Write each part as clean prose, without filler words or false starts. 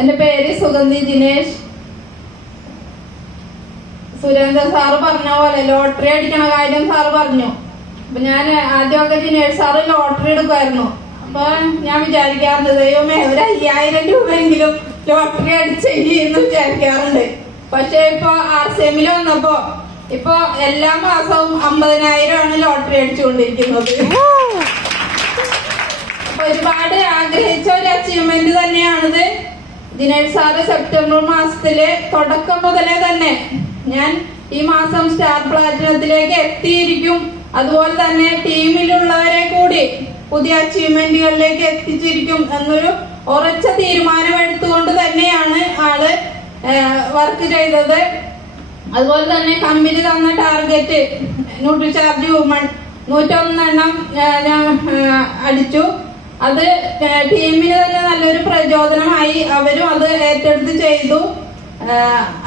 എന്റെ പേര് സുഗന്ധി ദിനേശ്. സുരേന്ദ്ര സാറ് പറഞ്ഞ പോലെ ലോട്ടറി അടിക്കണ കാര്യം സാറ് പറഞ്ഞു. അപ്പൊ ഞാൻ ആദ്യമൊക്കെ ദിനേശ് സാറ് ലോട്ടറി എടുക്കുമായിരുന്നു. അപ്പൊ ഞാൻ വിചാരിക്കാറുണ്ട്, ദൈവമേ ഒരു 5000 രൂപയെങ്കിലും ലോട്ടറി അടിച്ചെന്ന് വിചാരിക്കാറുണ്ട്. പക്ഷെ ഇപ്പൊ RCM വന്നപ്പോ ഇപ്പൊ എല്ലാ മാസവും 50,000 ലോട്ടറി അടിച്ചുകൊണ്ടിരിക്കുന്നത്. അപ്പൊ ഒരുപാട് ആഗ്രഹിച്ച ഒരു അച്ചീവ്മെന്റ് തന്നെയാണിത്. ദിനേശ് സാറ് സെപ്റ്റംബർ മാസത്തില് തുടക്കം മുതലേ തന്നെ ഞാൻ ഈ മാസം സ്റ്റാർ പ്ലാറ്റിനത്തിലേക്ക് എത്തിയിരിക്കും, അതുപോലെ തന്നെ ടീമിലുള്ളവരെ കൂടി പുതിയ അച്ചീവ്മെന്റുകളിലേക്ക് എത്തിച്ചിരിക്കും എന്നൊരു ഉറച്ച തീരുമാനം എടുത്തുകൊണ്ട് തന്നെയാണ് ആള് വർക്ക് ചെയ്തത്. അതുപോലെ തന്നെ കമ്പനി തന്ന ടാർഗറ്റ് ന്യൂട്രിചാർജ് വുമൺ 101 എണ്ണം അടിച്ചു. അത് ടീമിന് തന്നെ നല്ലൊരു പ്രചോദനമായി. അവരും അത് ഏറ്റെടുത്ത് ചെയ്തു.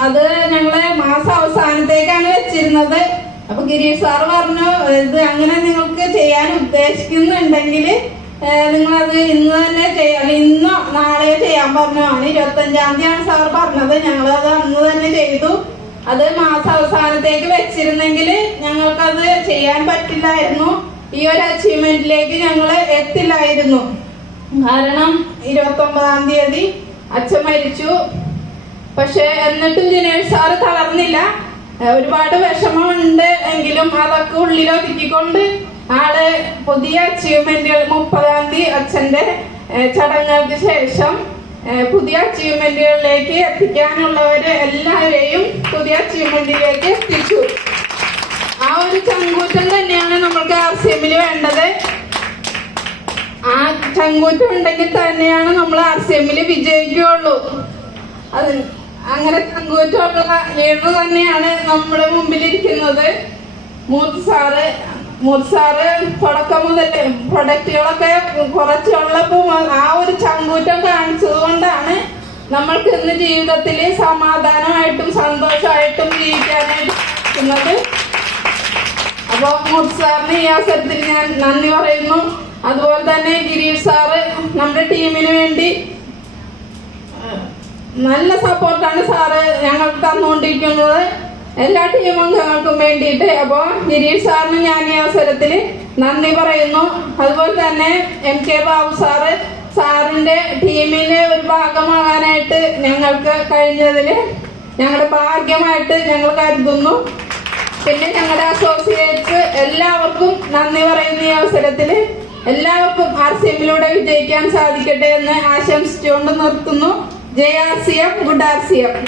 അത് ഞങ്ങള് മാസം അവസാനത്തേക്കാണ് വെച്ചിരുന്നത്. അപ്പൊ ഗിരീഷ് സാർ പറഞ്ഞു, ഇത് അങ്ങനെ നിങ്ങൾക്ക് ചെയ്യാൻ ഉദ്ദേശിക്കുന്നുണ്ടെങ്കിൽ നിങ്ങളത് ഇന്ന് തന്നെ ചെയ്യാം, ഇന്നോ നാളെയോ ചെയ്യാൻ പറഞ്ഞാണ്. 25-ാം തീയതിയാണ് സാർ പറഞ്ഞത്. ഞങ്ങളത് അന്ന് തന്നെ ചെയ്തു. അത് മാസം അവസാനത്തേക്ക് വെച്ചിരുന്നെങ്കിൽ ഞങ്ങൾക്കത് ചെയ്യാൻ പറ്റില്ലായിരുന്നു. ഈ ഒരു അച്ചീവ്മെന്റിലേക്ക് ഞങ്ങൾ എത്തില്ലായിരുന്നു. കാരണം 29-ാം തീയതി അച്ഛൻ മരിച്ചു. പക്ഷെ എന്നിട്ടും ദിനേശ് സാറ് തളർന്നില്ല. ഒരുപാട് വിഷമമുണ്ട് എങ്കിലും അതൊക്കെ ഉള്ളിലൊതുക്കിക്കൊണ്ട് ആള് പുതിയ അച്ചീവ്മെന്റുകൾ 30-ാം തീയതി അച്ഛന്റെ ചടങ്ങുകൾക്ക് ശേഷം പുതിയ അച്ചീവ്മെന്റുകളിലേക്ക് എത്തിക്കാനുള്ളവരെ എല്ലാവരെയും പുതിയ അച്ചീവ്മെന്റിലേക്ക് എത്തിച്ചു. ആ ഒരു ചങ്കൂറ്റം തന്നെയാണ് നമ്മൾക്ക് RCM വേണ്ടത്. ആ ചങ്കൂറ്റം ഉണ്ടെങ്കിൽ തന്നെയാണ് നമ്മൾ RCM വിജയിക്കുകയുള്ളൂ. അത് അങ്ങനെ ചങ്കൂറ്റമുള്ള ലീഡർ തന്നെയാണ് നമ്മുടെ മുമ്പിലിരിക്കുന്നത് മൂർത്തി സാറ്. തുടക്കം മുതൽ പ്രൊഡക്റ്റുകളൊക്കെ കുറച്ചുള്ളപ്പോ ആ ഒരു ചങ്കൂറ്റം കാണിച്ചത് കൊണ്ടാണ് നമ്മൾക്ക് ഇന്ന് ജീവിതത്തിൽ സമാധാനമായിട്ടും സന്തോഷമായിട്ടും ജീവിക്കാനായിട്ട്. അപ്പൊ മൂർത്തി സാറിന് ഈ അവസരത്തിൽ ഞാൻ നന്ദി പറയുന്നു. അതുപോലെ തന്നെ ഗിരീഷ് സാറ് നമ്മുടെ ടീമിന് വേണ്ടി നല്ല സപ്പോർട്ടാണ് സാറ് ഞങ്ങൾക്ക് തന്നുകൊണ്ടിരിക്കുന്നത്, എല്ലാ ടീം അംഗങ്ങൾക്കും വേണ്ടിയിട്ട്. അപ്പൊ ഗിരീഷ് സാറിന് ഞാൻ ഈ അവസരത്തിൽ നന്ദി പറയുന്നു. അതുപോലെ തന്നെ MK ബാബു സാറിന്റെ ടീമിന് ഒരു ഭാഗമാകാനായിട്ട് ഞങ്ങൾക്ക് കഴിഞ്ഞതില് ഞങ്ങളുടെ ഭാഗ്യമായിട്ട് ഞങ്ങൾ കരുതുന്നു. പിന്നെ ഞങ്ങളുടെ അസോസിയേറ്റ്സ് എല്ലാവർക്കും നന്ദി പറയുന്ന ഈ അവസരത്തിൽ എല്ലാവർക്കും RCM വിജയിക്കാൻ സാധിക്കട്ടെ എന്ന് ആശംസിച്ചുകൊണ്ട് നിർത്തുന്നു. Jaya RCM, good RCM.